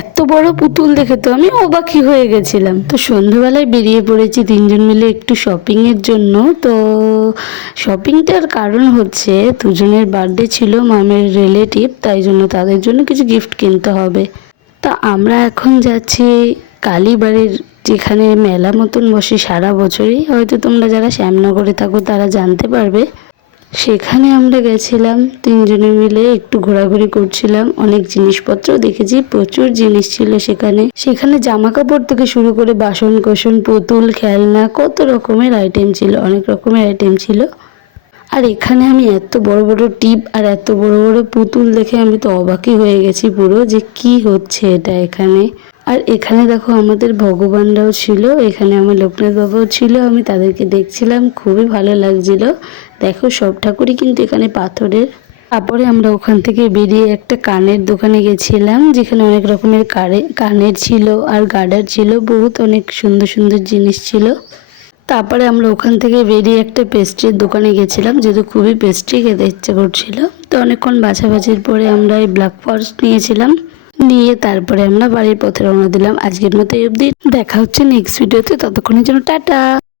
এত বড় পুতুল দেখে তো আমি অবাকই হয়ে গেছিলাম। তো সন্ধ্যাবেলায় বেরিয়ে পড়েছি তিনজন মিলে একটু শপিংয়ের জন্য। তো শপিংটার কারণ হচ্ছে দুজনের বার্থডে ছিল, মামের রিলেটিভ, তাই জন্য তাদের জন্য কিছু গিফট কিনতে হবে। তা আমরা এখন যাচ্ছি কালীবাড়ির, যেখানে মেলা মতন বসে সারা বছরই, হয়তো তোমরা যারা শ্যামনগরে থাকো তারা জানতে পারবে। সেখানে আমরা গেছিলাম তিনজনে মিলে, একটু ঘোরাঘুরি করছিলাম, অনেক জিনিসপত্র দেখেছি, প্রচুর জিনিস ছিল সেখানে। সেখানে জামা কাপড় থেকে শুরু করে বাসন কোসন, পুতুল, খেলনা, কত রকমের আইটেম ছিল, অনেক রকমের আইটেম ছিল। আর এখানে আমি এত বড় বড় টিপ আর এত বড় বড় পুতুল দেখে আমি তো অবাকই হয়ে গেছি পুরো, যে কি হচ্ছে এটা এখানে। আর এখানে দেখো আমাদের ভগবানরাও ছিল, এখানে আমার লোকনাথ বাবাও ছিল, আমি তাদেরকে দেখছিলাম, খুবই ভালো লাগছিল। দেখো সব ঠাকুরই কিন্তু এখানে পাথরের। তারপরে আমরা ওখান থেকে বেরিয়ে একটা কানের দোকানে গেছিলাম, যেখানে অনেক রকমের কানের ছিল আর গার্ডার ছিল, বহুত অনেক সুন্দর সুন্দর জিনিস ছিল। তারপরে আমরা ওখান থেকে বেরিয়ে একটা পেস্ট্রির দোকানে গেছিলাম, যেহেতু খুবই পেস্ট্রি খেতে ইচ্ছে করছিল। তো অনেকক্ষণ বাছাবাছির পরে আমরা এই ব্ল্যাক ফরেস্ট নিয়েছিলাম, নিয়ে তারপরে আমরা বাড়ির পথে রওনা দিলাম। আজকের মতো এই অবধি, দেখা হচ্ছে নেক্সট ভিডিওতে, ততক্ষণের জন্য টাটা।